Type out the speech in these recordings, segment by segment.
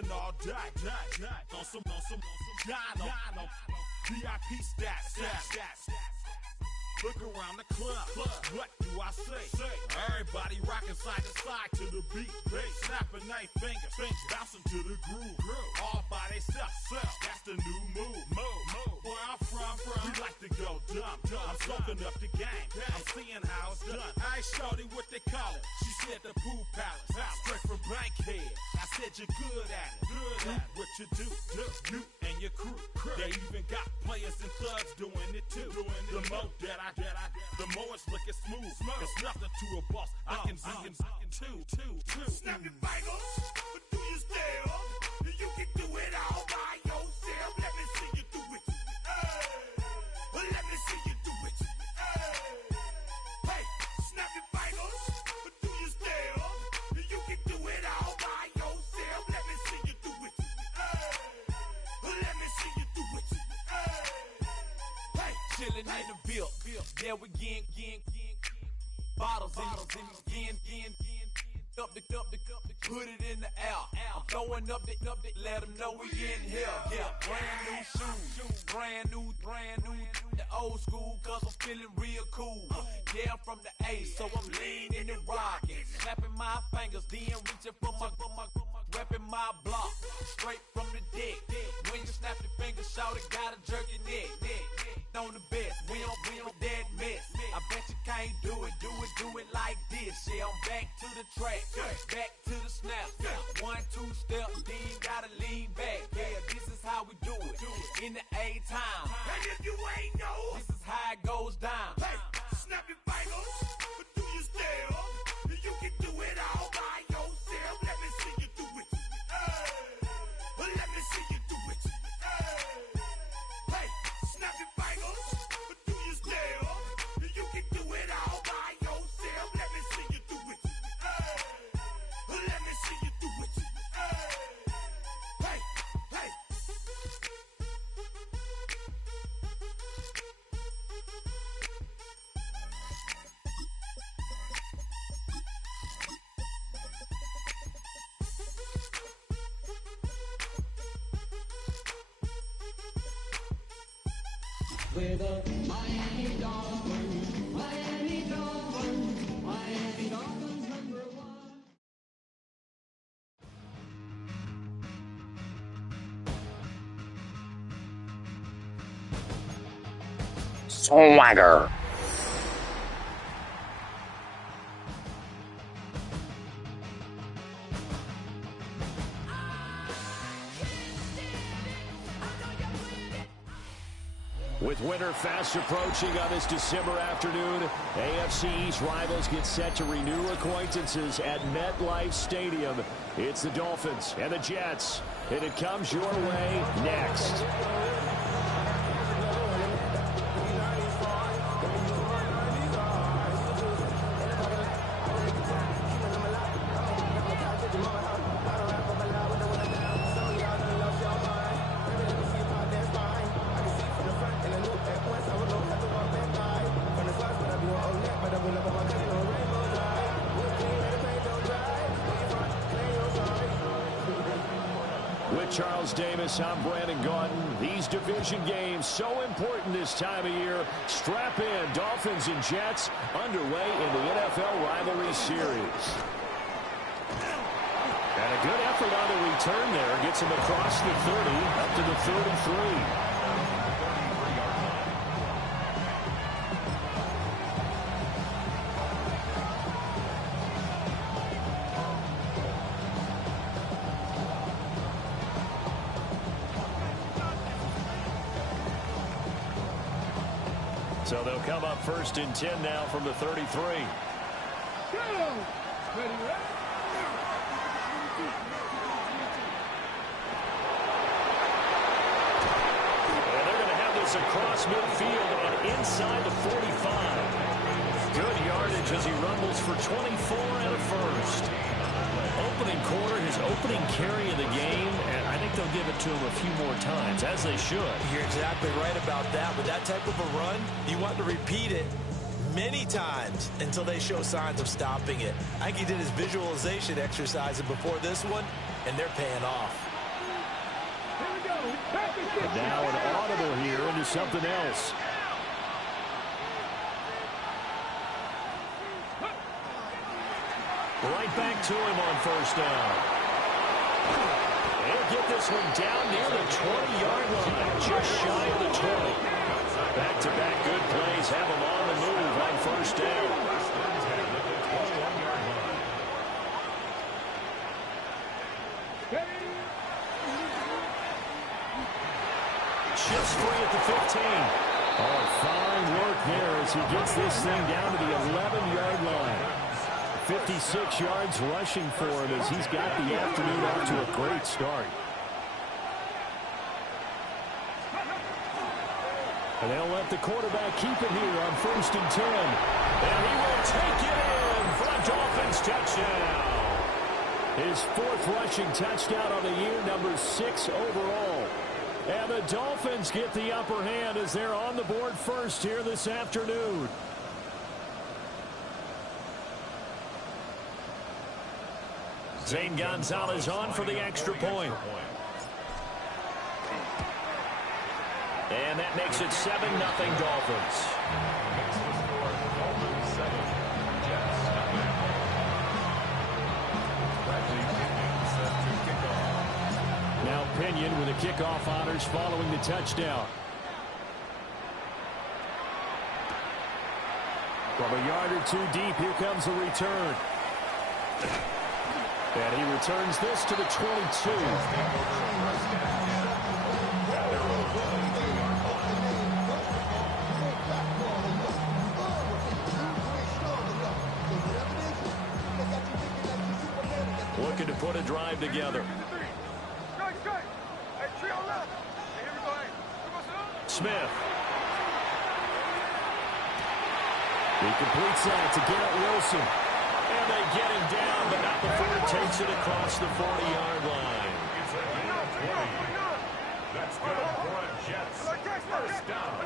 Snapping all day, on some Dino, VIP stats. Look around the club, what do I say? Everybody rocking side to side to the beat. Snapping their fingers, bouncing to the groove. All by themselves, that's the new move. Where I'm from, we like to go dumb. I'm soaking up the game, I'm seeing how it's done. I ain't shorty what they call it. She said the pool palace, straight from Bankhead. I said you're good at it. What you do, you and your crew. They even got players and thugs doing it too. The more that the more it's looking smooth. It's nothing to a boss. I can two. Snap your fingers, but do you still? You can do it all by yourself. Let me see you do it. Let me see you do it. Hey, snap your fingers, but do you still? You can do it all by yourself. Let me see you do it. Let me see you do it. Hey, chillin' in the bill. Yeah, we again. Bottles in again. Up the put it in the air. I'm throwing up the, let them know we in here. Yeah, brand new shoes, brand new. The old school, cause I'm feeling real cool. Yeah, I'm from the A, so I'm leaning and rocking. Snapping my fingers, then reaching for my repping my block. Straight from the deck. When you snap your fingers, shout it, gotta jerk your neck. On the best, we don't dead mess. I bet you can't do it like this. Yeah, I'm back to the track, back to the snap. 1, 2 steps, then gotta lean back. Yeah, this is how we do it. In the A time. And if you ain't know, this is how it goes down. Hey, snap your fingers, but do you still? You can do it all by yourself. Let me see you do it. Let me see you do it. Hey, snap your fingers, but do you still? You can do it all by yourself. Let me see you do it. Let me see you do it. Hey. We're the Miami Dolphins, Miami Dolphins, Miami Dolphins #1. Swagger. With winter fast approaching on this December afternoon, AFC East rivals get set to renew acquaintances at MetLife Stadium. It's the Dolphins and the Jets, and it comes your way next. With Charles Davis, I'm Brandon Gaudin. These division games so important this time of year. Strap in, Dolphins and Jets underway in the NFL rivalry series. And a good effort on the return there. Gets him across the 30, up to the 33. So they'll come up 1st and 10 now from the 33. Across midfield and inside the 45. Good yardage as he rumbles for 24 and a first. Opening quarter, his opening carry of the game, and I think they'll give it to him a few more times, as they should. You're exactly right about that. With that type of a run, you want to repeat it many times until they show signs of stopping it. I think he did his visualization exercise before this one, and they're paying off. And now an audible here into something else. Right back to him on first down. He'll get this one down near the 20-yard line, just shy of the 20. Back-to-back good plays have him on the move on first down. Shifts free at the 15. Oh, fine work there as he gets this thing down to the 11-yard line. 56 yards rushing for him as he's got the afternoon off to a great start. And they'll let the quarterback keep it here on 1st and 10. And he will take it in for a Dolphins touchdown. His 4th rushing touchdown on the year, number 6 overall. And the Dolphins get the upper hand as they're on the board first here this afternoon. Zane Gonzalez on for the extra point. And that makes it 7-0 Dolphins. Now Pinion with the kickoff honors following the touchdown. From a yard or 2 deep, here comes the return. And he returns this to the 22. Looking to put a drive together. Smith. He completes that to Garrett Wilson. And they get him down, but not before it takes it across the 40-yard line. That's good for a Jets. First down.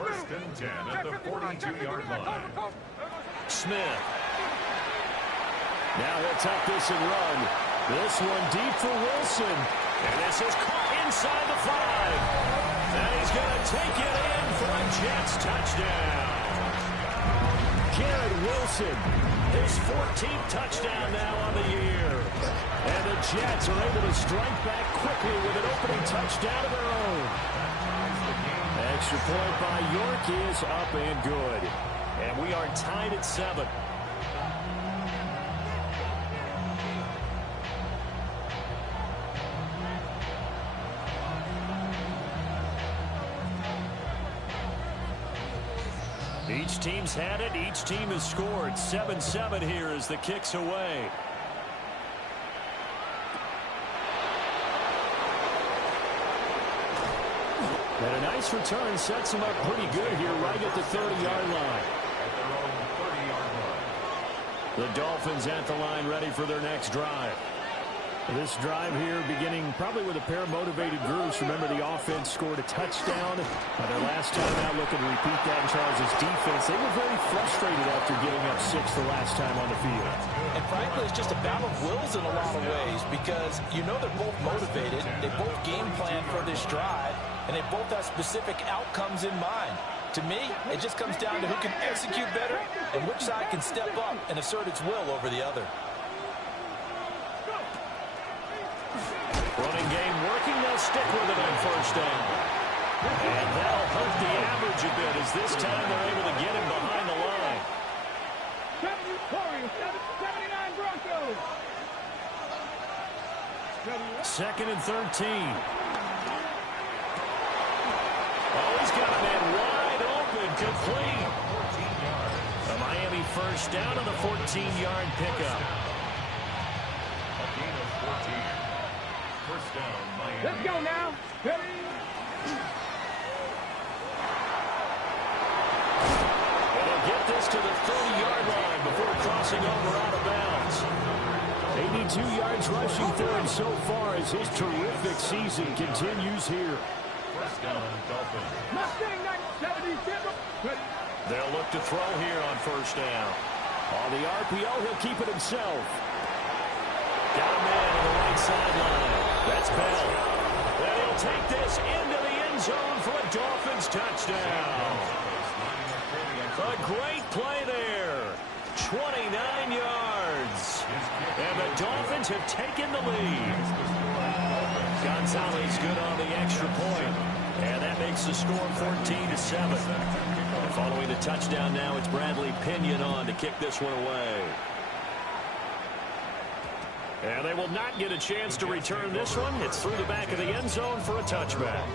1st and 10 at the 42-yard line. Smith. Now he'll tuck this and run. This one deep for Wilson. And this is caught inside the 5. And he's going to take it in for a Jets touchdown. Garrett Wilson, his 14th touchdown now on the year. And the Jets are able to strike back quickly with an opening touchdown of their own. Extra point by York is up and good. And we are tied at 7. Each team's had it. Each team has scored. 7-7 here as the kick's away. And a nice return sets him up pretty good here right at the 30-yard line. The Dolphins at the line ready for their next drive. This drive here beginning probably with a pair of motivated groups. Remember, the offense scored a touchdown. Their last time out, looking to repeat that in Charles' defense. They were very frustrated after giving up 6 the last time on the field. And frankly, it's just a battle of wills in a lot of ways because you know they're both motivated. They both game plan for this drive, and they both have specific outcomes in mind. To me, it just comes down to who can execute better and which side can step up and assert its will over the other. Running game working. They'll stick with it on first down. And that'll hurt the average a bit as this time they're able to get him behind the line. 79 Broncos. 2nd and 13. Oh, he's got a man wide open, complete. A Miami first down on the 14-yard pickup. A gain of 14. First down, Miami. Let's go now. And he'll get this to the 30-yard line before crossing over out of bounds. 82 yards rushing for him so far as his terrific season continues here. First down, Dolphins. Mustang 977. They'll look to throw here on first down. On the RPO, he'll keep it himself. Got a man on the right sideline. That's Bell. take this into the end zone for a Dolphins touchdown. A great play there. 29 yards. And the Dolphins have taken the lead. Gonzalez good on the extra point. And that makes the score 14-7. Following the touchdown now, it's Bradley Pinion on to kick this one away. And they will not get a chance to return this one. It's through the back of the end zone for a touchback.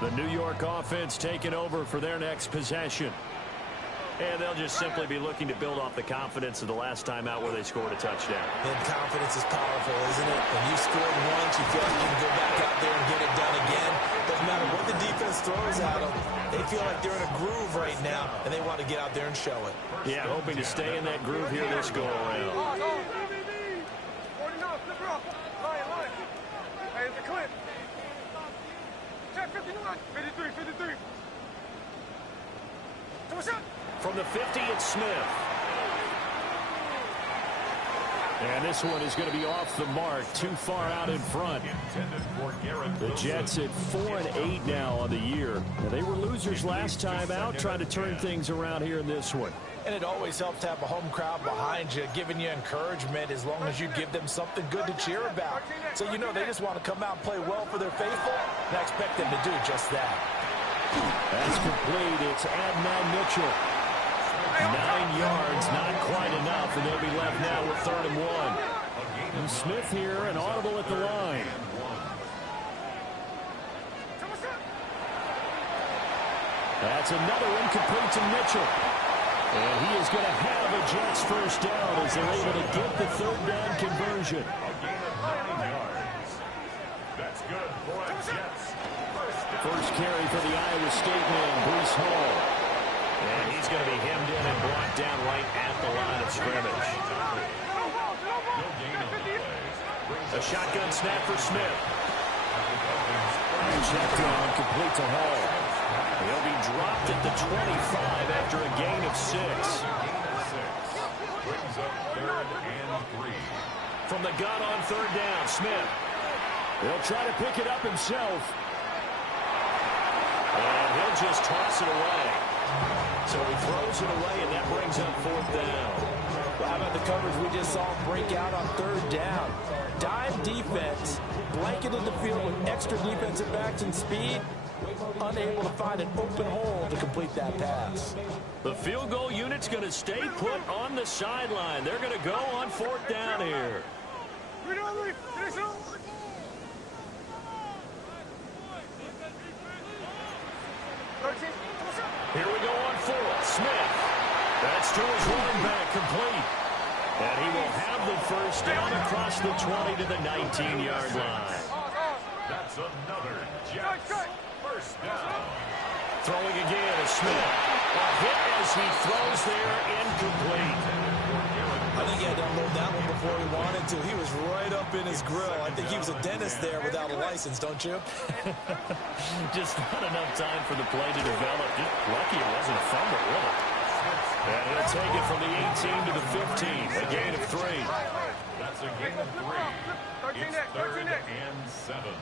The New York offense taking over for their next possession. And they'll just simply be looking to build off the confidence of the last time out where they scored a touchdown. And confidence is powerful, isn't it? When you scored once, you feel like you can go back out there and get it done again. Doesn't matter what the defense throws at them. They feel like they're in a groove right now, and they want to get out there and show it. Yeah, hoping to stay in that groove here this go-around. From the 50, it's Smith. And this one is going to be off the mark, too far out in front. The Jets at 4-8 now on the year. Now, they were losers last time out, trying to turn things around here in this one. And it always helps to have a home crowd behind you, giving you encouragement as long as you give them something good to cheer about. So you know they just want to come out and play well for their faithful, and I expect them to do just that. That's complete. It's Adnan Mitchell. 9 yards, not quite enough, and they'll be left now with 3rd and 1. And Smith here, an audible at the line. That's another incomplete to Mitchell. And he is going to have a Jets first down as they're able to get the 3rd down conversion. That's good for a Jets. First carry for the Iowa State man, Breece Hall. And he's going to be hemmed in and brought down right at the line of scrimmage. A shotgun snap for Smith. Check down, complete to Hall. He'll be dropped at the 25 after a gain of 6. Brings up 3rd and 3. From the gun on 3rd down, Smith. He'll try to pick it up himself. And he'll just toss it away. So he throws it away, and that brings up 4th down. Well, how about the coverage we just saw break out on 3rd down? Dime defense, blanketed the field with extra defensive backs and speed, unable to find an open hole to complete that pass. The field goal unit's going to stay put on the sideline. They're going to go on 4th down here. Here we go on 4th. Smith. That's to his running back, complete. And he will have the first down across the 20 to the 19-yard line. That's another Jets first down. Throwing again is Smith. A hit as he throws there, incomplete. I think he had to unload that one before he wanted to. He was right up in his grill. I think he was a dentist there without a license, don't you? Just not enough time for the play to develop. Just lucky it wasn't a fumble, really. And he'll take it from the 18 to the 15. A gain of 3. That's a gain of 3. It's 3rd and 7.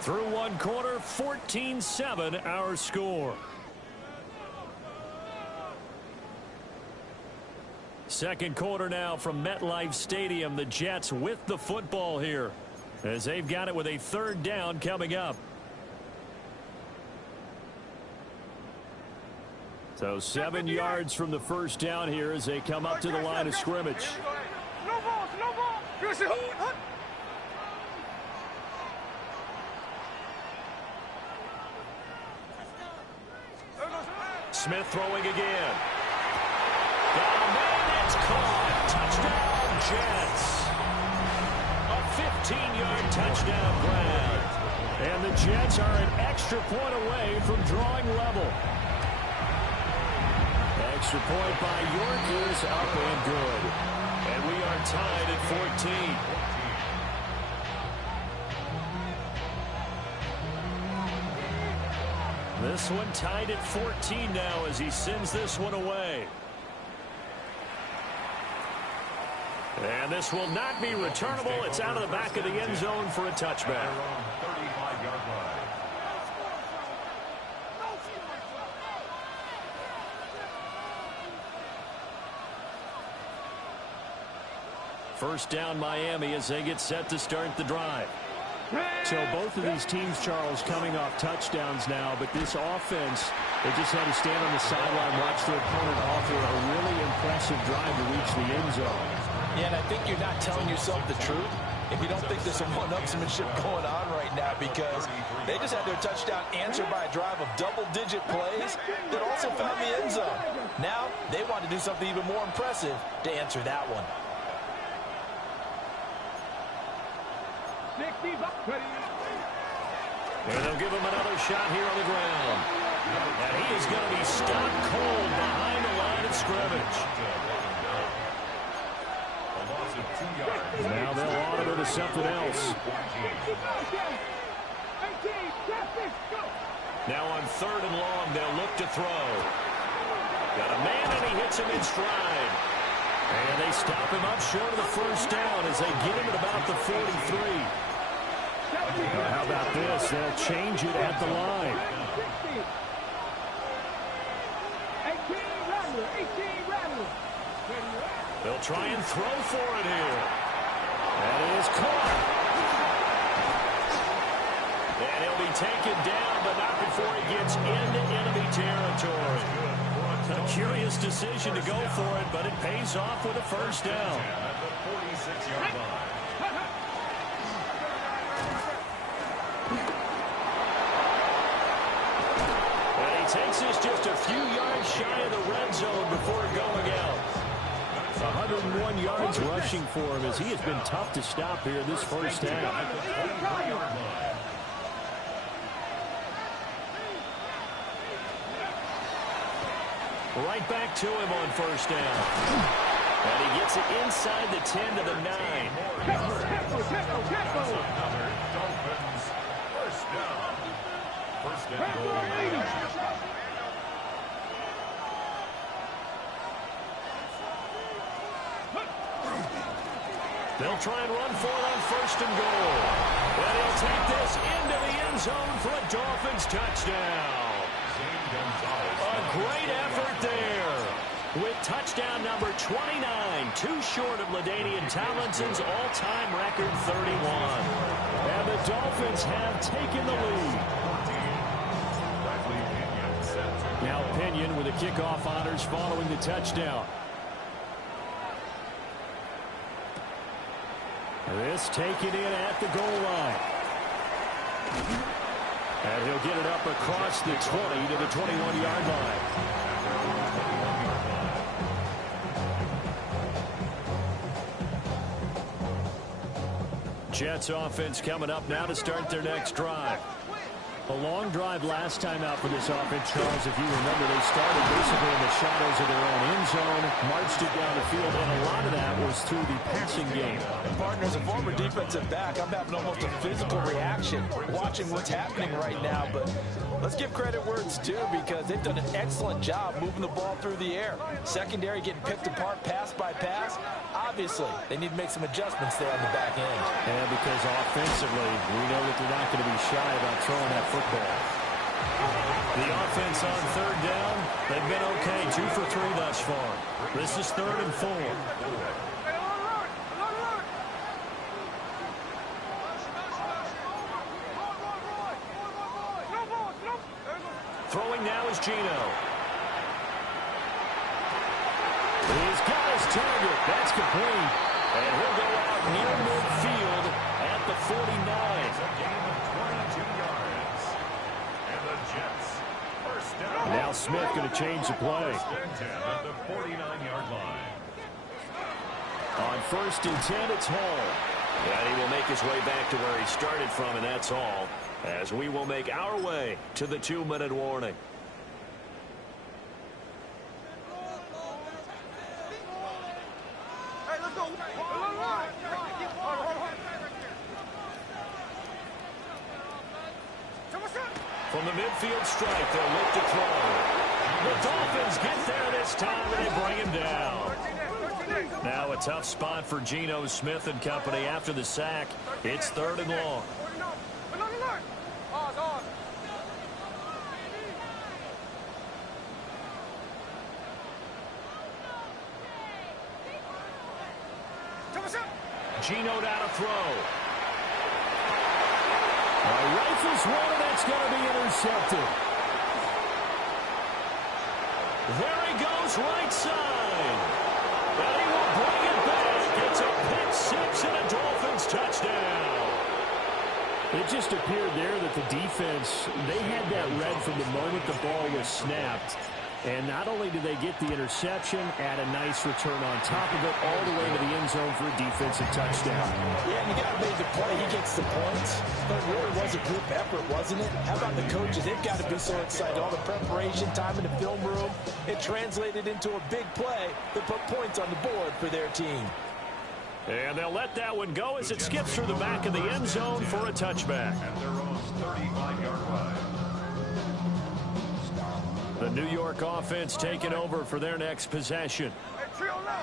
Through one quarter, 14-7 our score. Second quarter now from MetLife Stadium. The Jets with the football here as they've got it with a 3rd down coming up. So 7 yards from the first down here as they come up to the line of scrimmage. Smith throwing again. It's caught. Touchdown, Jets. A 15-yard touchdown grab. And the Jets are an extra point away from drawing level. Extra point by York is up and good. And we are tied at 14. This one tied at 14 now as he sends this one away. And this will not be returnable. It's out of the back of the end zone for a touchback. First down Miami as they get set to start the drive. So both of these teams, Charles, coming off touchdowns now, but this offense, they just had to stand on the sideline, watch their opponent offer a really impressive drive to reach the end zone. Yeah, and I think you're not telling yourself the truth if you don't think there's some one-upsmanship going on right now, because they just had their touchdown answered by a drive of double-digit plays that also found the end zone. Now they want to do something even more impressive to answer that one. And they'll give him another shot here on the ground. And he is going to be stopped cold behind the line of scrimmage. Now they'll auto to something else. Now on 3rd and long, they'll look to throw. Got a man, and he hits him in stride. And they stop him up short of the first down as they get him at about the 43. How about this? They'll change it at the line. They'll try and throw for it here. That is caught. And he'll be taken down, but not before he gets into enemy territory. A curious decision to go for it, but it pays off with a first down. At the 46-yard line. Takes us just a few yards shy of the red zone before going out. 101 yards rushing for him as he has been tough to stop here this first half. Right back to him on first down. And he gets it inside the 10 to the 9. First and goal. They'll try and run for it on 1st and goal. And he'll take this into the end zone for a Dolphins touchdown. A great effort there. With touchdown number 29, too short of LaDainian Tomlinson's all-time record 31. And the Dolphins have taken the lead. Now Pinion with the kickoff honors following the touchdown. This taken in at the goal line. And he'll get it up across the 20 to the 21-yard line. Jets offense coming up now to start their next drive. A long drive last time out for this offense, Charles. If you remember, they started basically in the shadows of their own end zone, marched it down the field, and a lot of that was through the passing game. And partner, as a former defensive back, I'm having almost a physical reaction watching what's happening right now. But let's give credit where it's due, because they've done an excellent job moving the ball through the air. Secondary getting picked apart pass by pass. Obviously, they need to make some adjustments there on the back end. And because offensively, we know that they're not going to be shy about throwing that football. The offense on 3rd down, they've been okay, 2 for 3 thus far. This is 3rd and 4. Throwing now is Gino. He's got his target. That's complete. And he'll go out near midfield at the 49. Now Smith going to change the play. At the 49-yard line. On 1st and 10, it's Hall. And he will make his way back to where he started from, and that's all, as we will make our way to the 2-minute warning. From the midfield stripe, they'll look to throw. The Dolphins get there this time, and they bring him down. Now a tough spot for Geno Smith and company after the sack. It's 3rd and long. Geno down to throw. Rifles one, and that's going to be intercepted. There he goes, right side. And he will bring it back. It's a pick six and a Dolphins touchdown. It just appeared there that the defense, they had that read from the moment the ball was snapped. And not only did they get the interception, add a nice return on top of it, all the way to the end zone for a defensive touchdown. Yeah, and you got to make the play. He gets the points. But it really was a group effort, wasn't it? How about the coaches? They've got to be so excited. All the preparation, time in the film room, it translated into a big play that put points on the board for their team. And they'll let that one go as it skips through the back of the end zone for a touchback. At their own 35-yard line. The New York offense taking over for their next possession.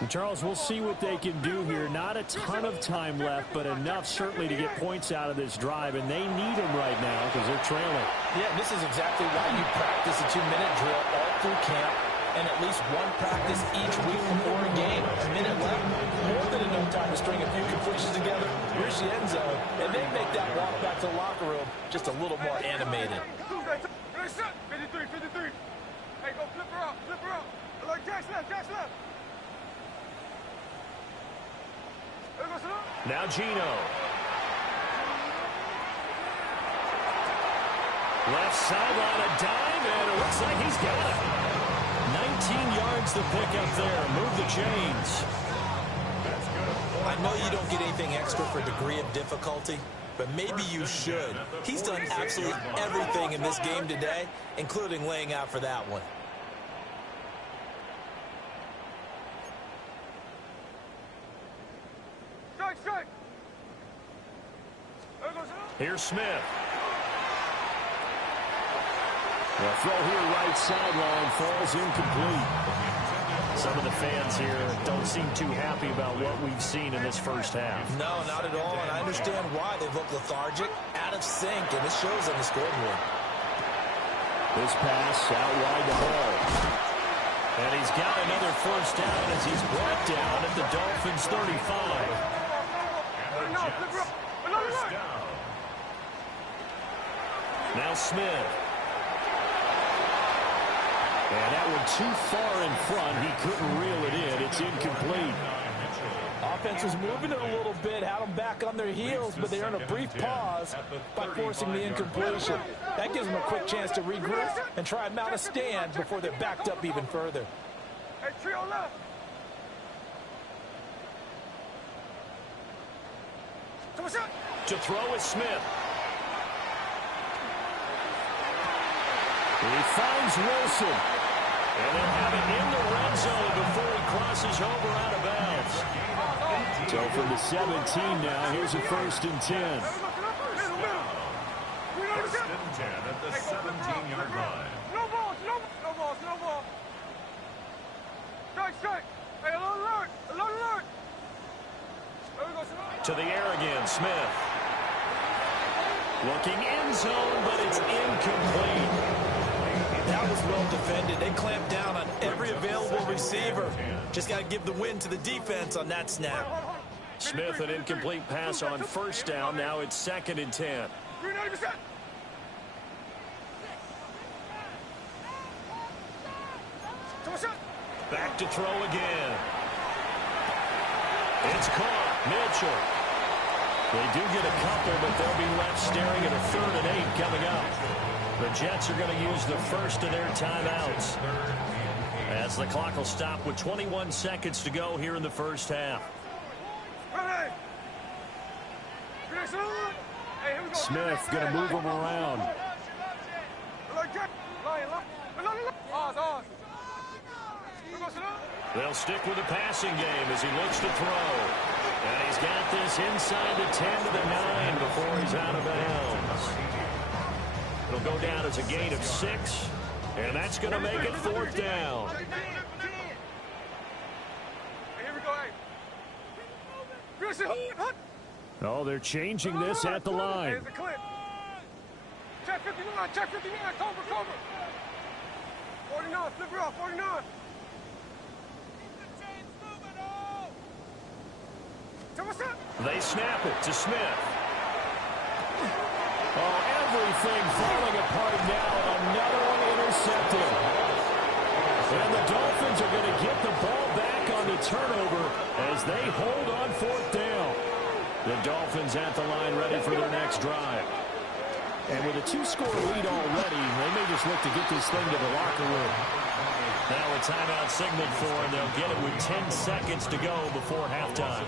And Charles, we'll see what they can do here. Not a ton of time left, but enough certainly to get points out of this drive, and they need them right now because they're trailing. Yeah, and this is exactly why you practice a 2-minute drill all through camp and at least one practice each week before a game. A minute left, more than enough time to string a few completions together, reach the end zone, and then make that walk back to the locker room just a little more animated. 53, 53. Hey, go flip her up, flip her up. Like Jack's left, Jack's left. Now Geno. Left sideline, a dime, and it looks like he's got it. 19 yards to pick up there. Move the chains. I know you don't get anything extra for degree of difficulty, but maybe you should. He's done absolutely everything in this game today, including laying out for that one. Strike, strike. Here's Smith. The throw here right sideline falls incomplete. Some of the fans here don't seem too happy about what we've seen in this first half. No, not at all, and I understand why they look lethargic, out of sync, and this shows on the scoreboard. This pass out wide to Hall. And he's got another first down as he's brought down at the Dolphins' 35. Now Smith. And that one too far in front. He couldn't reel it in. It's incomplete. Offense was moving it a little bit, had them back on their heels, but they earned a brief pause by forcing the incompletion. That gives them a quick chance to regroup and try and mount a stand before they're backed up even further. Hey, trio left. To throw is Smith. He finds Wilson. And they'll have it in the red zone before he crosses over out of bounds. So from the 17 now, here's a 1st and 10. First and 10 at the 17-yard line. No balls, no balls, no ball. Strike, strike. Hey, alert, alert. To the air again, Smith. Looking end zone, but it's incomplete. That was well defended. They clamped down on every available receiver. Just got to give the win to the defense on that snap. Smith, an incomplete pass on first down. Now it's 2nd and 10. 90%. Back to throw again. It's caught. Mitchell. They do get a couple, but they'll be left staring at a 3rd and 8 coming up. The Jets are going to use the first of their timeouts as the clock will stop with 21 seconds to go here in the first half. Smith going to move him around. They'll stick with the passing game as he looks to throw. And he's got this inside the 10 to the 9 before he's out of bounds. It'll go down as a gain of 6, and that's going to make it 4th down. Hey, here we go, hey. Oh, they're changing this at the line. Here's the clip. Check 59, check 59, cover. 49, flip it off, 49. They snap it to Smith. Oh, everything falling apart now. Another one intercepted. And the Dolphins are going to get the ball back on the turnover as they hold on 4th down. The Dolphins at the line ready for their next drive. And with a 2-score lead already, they may just look to get this thing to the locker room. Now a timeout signaled for, and they'll get it with 10 seconds to go before halftime.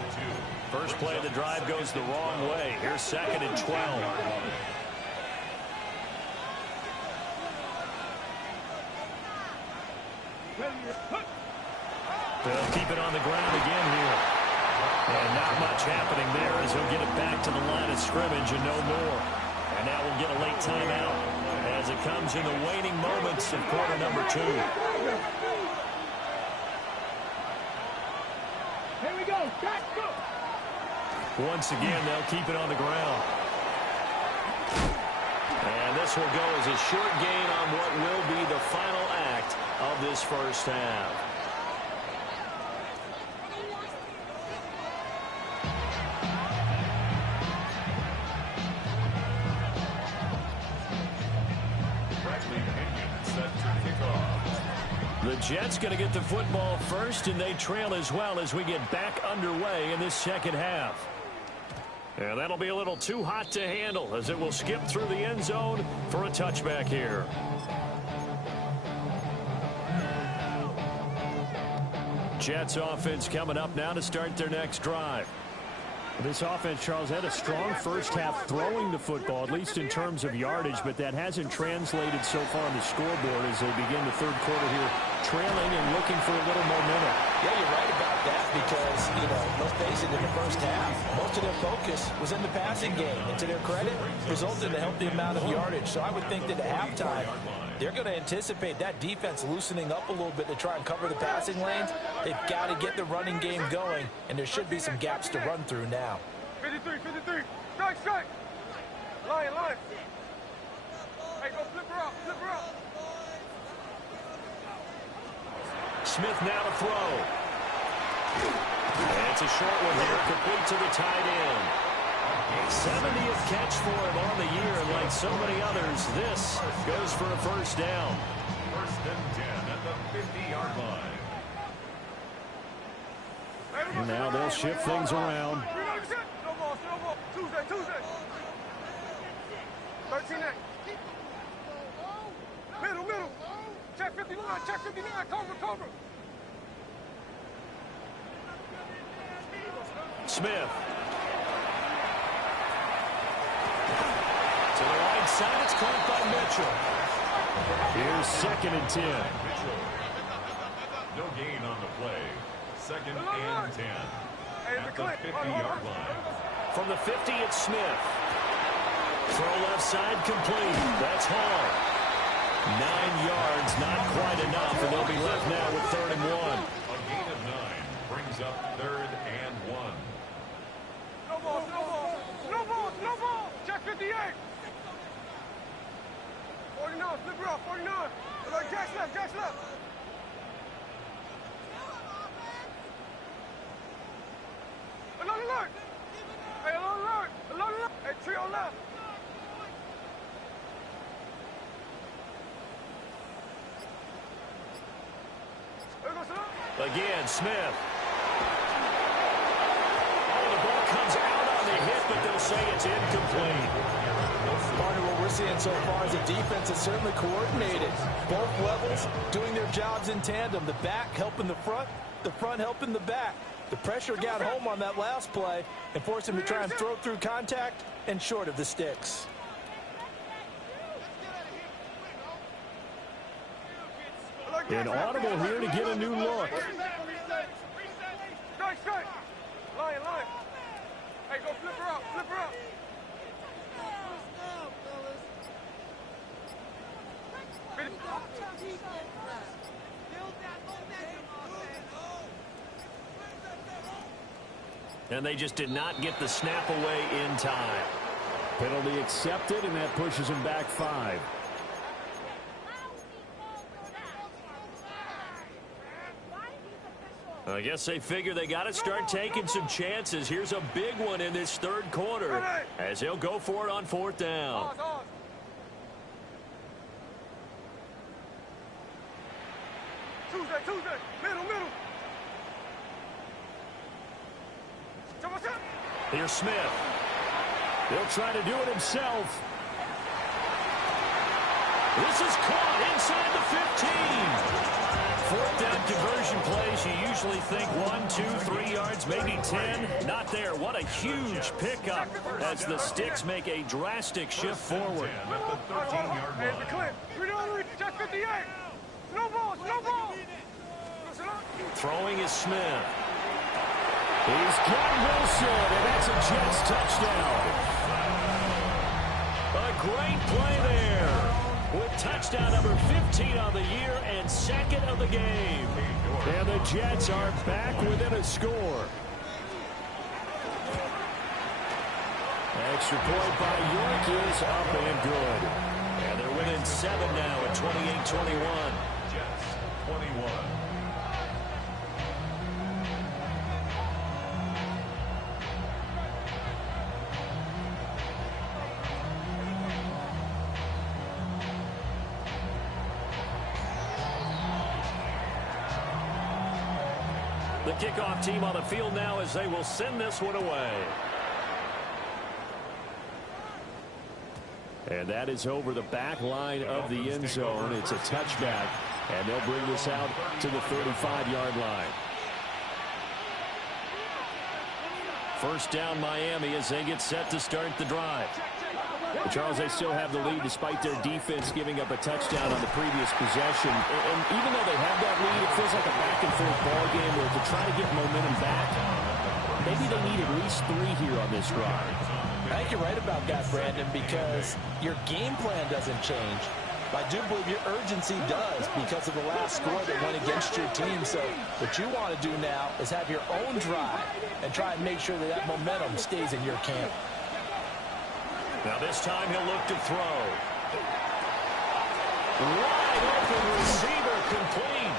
First play of the drive goes the wrong way. Here's 2nd and 12. They'll keep it on the ground again here. And not much happening there as he'll get it back to the line of scrimmage and no more. And now we'll get a late timeout as it comes in the waning moments of quarter number 2. Here we go, go. Once again, they'll keep it on the ground. And this will go as a short gain on what will be the final act of this first half. The Jets going to get the football first, and they trail as well as we get back underway in this second half. And that'll be a little too hot to handle as it will skip through the end zone for a touchback here. Jets offense coming up now to start their next drive. This offense, Charles, had a strong first half throwing the football, at least in terms of yardage, but that hasn't translated so far on the scoreboard as they begin the third quarter here, trailing and looking for a little momentum. Yeah, you're right about that because, let's face it, in the first half, most of their focus was in the passing game. And to their credit, resulted in a healthy amount of yardage. So I would think that at halftime, they're going to anticipate that defense loosening up a little bit to try and cover the passing lanes. They've got to get the running game going, and there should be some gaps to run through now. 53. Strike. Line. Hey, go flip her up. Smith now to throw. And it's a short one here, complete to the tight end. 70th catch for him on the year, and like so many others, this goes for a first down. 1st and 10 at the 50-yard line. And now they'll shift things around. No ball. Tuesday. 13 8. Middle. Check 59, cover. Smith. To the right side, it's caught by Mitchell. Here's 2nd and 10. No gain on the play. 2nd and 10 at the 50-yard line. From the 50, it's Smith. Throw left side complete. That's Hall. 9 yards, not quite enough, and they'll be left now with 3rd and 1. A gain of 9 brings up 3rd and 1. No ball. Check 58. 49, flip her up, 49. Jacks left. Alert. Hey, alert. Hey, trio left. Again, Smith. Oh, the ball comes out on the hit, but they'll say it's incomplete. Part of what we're seeing so far is the defense is certainly coordinated. Both levels doing their jobs in tandem. The back helping the front helping the back. The pressure got home on that last play and forced him to try and throw through contact and short of the sticks. An audible here to get a new look. Strike. Line. Hey, go flip her up. And they just did not get the snap away in time. Penalty accepted, and that pushes him back 5. I guess they figure they got to start taking some chances. Here's a big one in this third quarter as he'll go for it on 4th down. Tuesday, middle. Here's Smith. He'll try to do it himself. This is caught inside the 15. 4th down conversion plays. You usually think 1, 2, 3 yards, maybe 10. Not there. What a huge pickup as the Sticks make a drastic shift forward. At the 13-yard line. Check 58. No ball. Throwing is Smith. He's got Wilson, and that's a Jets touchdown. A great play there with touchdown number 15 on the year and 2nd of the game. And the Jets are back within a score. Extra point by York is up and good. And they're winning 7 now at 28-21. Jets 21. The kickoff team on the field now as they will send this one away. And that is over the back line of the end zone. It's a touchback, and they'll bring this out to the 35-yard line. 1st down Miami as they get set to start the drive. But Charles, they still have the lead despite their defense giving up a touchdown on the previous possession. And even though they have that lead, it feels like a back-and-forth ball game where to try to get momentum back, maybe they need at least 3 here on this drive. I think you're right about that, Brandon, because your game plan doesn't change. But I do believe your urgency does because of the last score that went against your team. So what you want to do now is have your own drive and try and make sure that that momentum stays in your camp. Now this time he'll look to throw. Wide open receiver complete.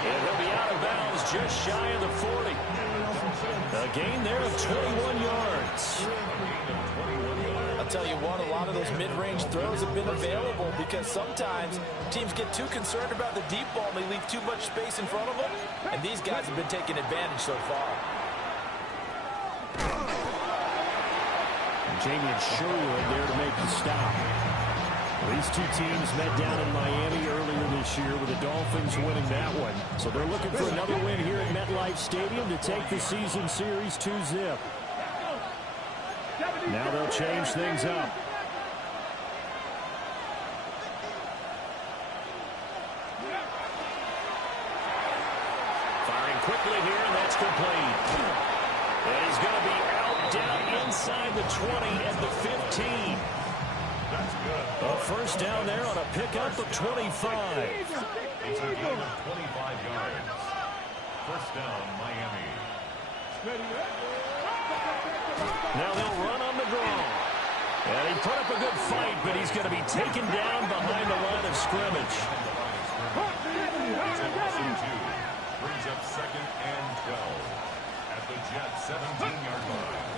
And he'll be out of bounds just shy of the 40. A gain there of 21 yards. I'll tell you what, a lot of those mid-range throws have been available because sometimes teams get too concerned about the deep ball and they leave too much space in front of them. And these guys have been taking advantage so far. Jamie Sherwood there to make the stop. These two teams met down in Miami earlier this year with the Dolphins winning that one. So they're looking for another win here at MetLife Stadium to take the season series 2-zip. Now they'll change things up. Firing quickly here, and that's complete. And he's going to be out down inside the 20 at the 15. That's good. A 1st down there on a pickup of 25. It's a gain of 25 yards. 1st down, Miami. Now they'll run on the draw. And he put up a good fight, but he's going to be taken down behind the line of scrimmage. Brings up 2nd and 12 at the Jets 17-yard line.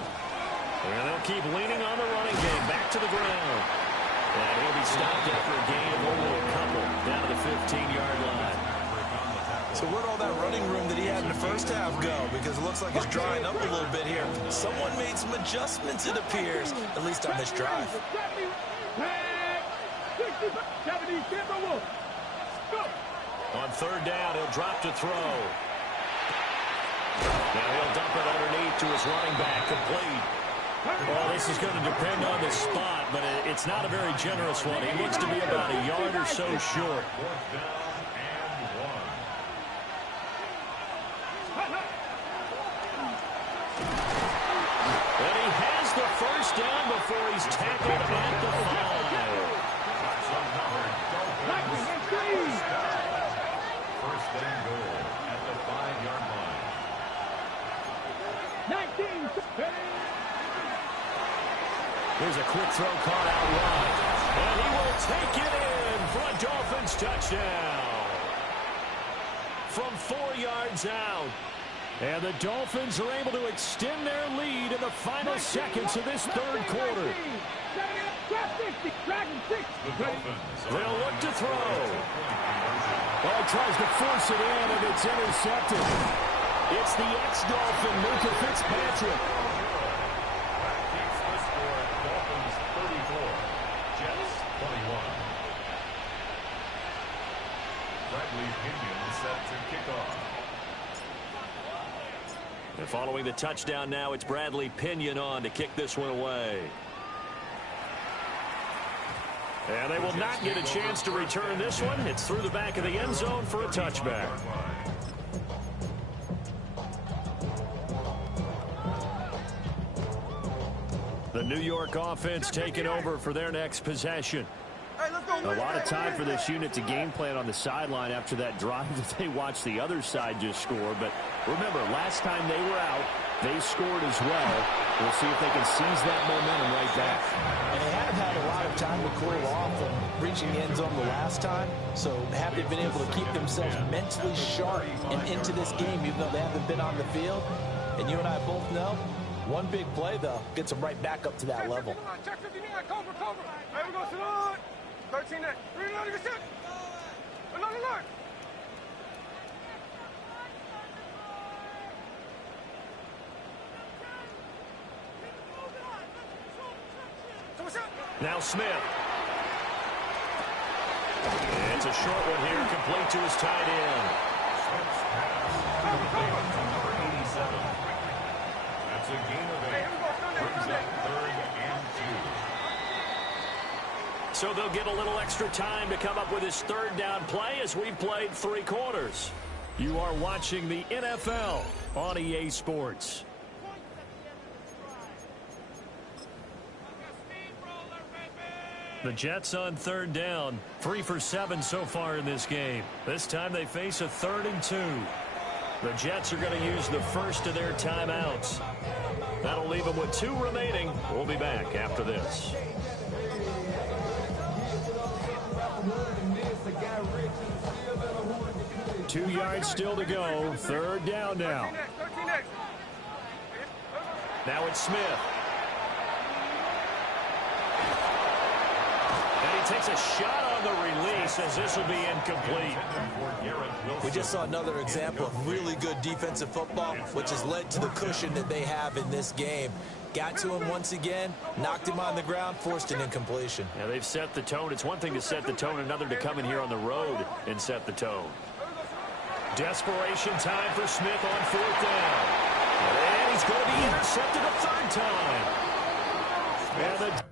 And they'll keep leaning on the running game. Back to the ground. And he'll be stopped after a gain of only a couple down to the 15-yard line. So where'd all that running room that he had in the 1st half go? Because it looks like it's drying up a little bit here. Someone made some adjustments, it appears, at least on this drive. On 3rd down, he'll drop to throw. Now he'll dump it underneath to his running back, complete. Well, this is going to depend on the spot, but it's not a very generous one. He looks to be about a yard or so short. 4th down and 1. And he has the 1st down before he's tackled at the 5. quick throw caught out wide. And he will take it in for a Dolphins touchdown. From 4 yards out. And the Dolphins are able to extend their lead in the final seconds of this third quarter. They'll look to throw. Well, tries to force it in, and it's intercepted. It's the ex-Dolphin, Minka Fitzpatrick. Dolphins 34, Jets 21. Bradley Pinion set to kick off. And following the touchdown now, it's Bradley Pinion on to kick this one away. And they will not get a chance to return this one. It's through the back of the end zone for a touchback. The New York offense taking over for their next possession. A lot of time for this unit to game plan on the sideline after that drive that they watched the other side just score. But remember, last time they were out, they scored as well. We'll see if they can seize that momentum right back. And they have had a lot of time to cool off from reaching the end zone the last time. So have they been able to keep themselves mentally sharp and into this game, even though they haven't been on the field? And you and I both know, one big play, though, gets them right back up to that level. Check 59, cover. Hey, we go to the line. 13 net. Reload your shit. Another line. Now Smith. It's a short one here, complete to his tight end. Number 87. That's a gain of 8. Brings up 3rd and 2. So they'll get a little extra time to come up with his third down play as we've played 3 quarters. You are watching the NFL on EA Sports. The Jets on 3rd down, 3 for 7 so far in this game. This time they face a 3rd and 2. The Jets are going to use the first of their timeouts. That'll leave them with 2 remaining. We'll be back after this. Two yards still to go. 3rd down now. Now it's Smith. Takes a shot on the release as this will be incomplete. We just saw another example of really good defensive football, which has led to the cushion that they have in this game. Got to him once again, knocked him on the ground, forced an incompletion. Yeah, they've set the tone. It's one thing to set the tone, another to come in here on the road and set the tone. Desperation time for Smith on 4th down. And he's going to be intercepted a 3rd time. And the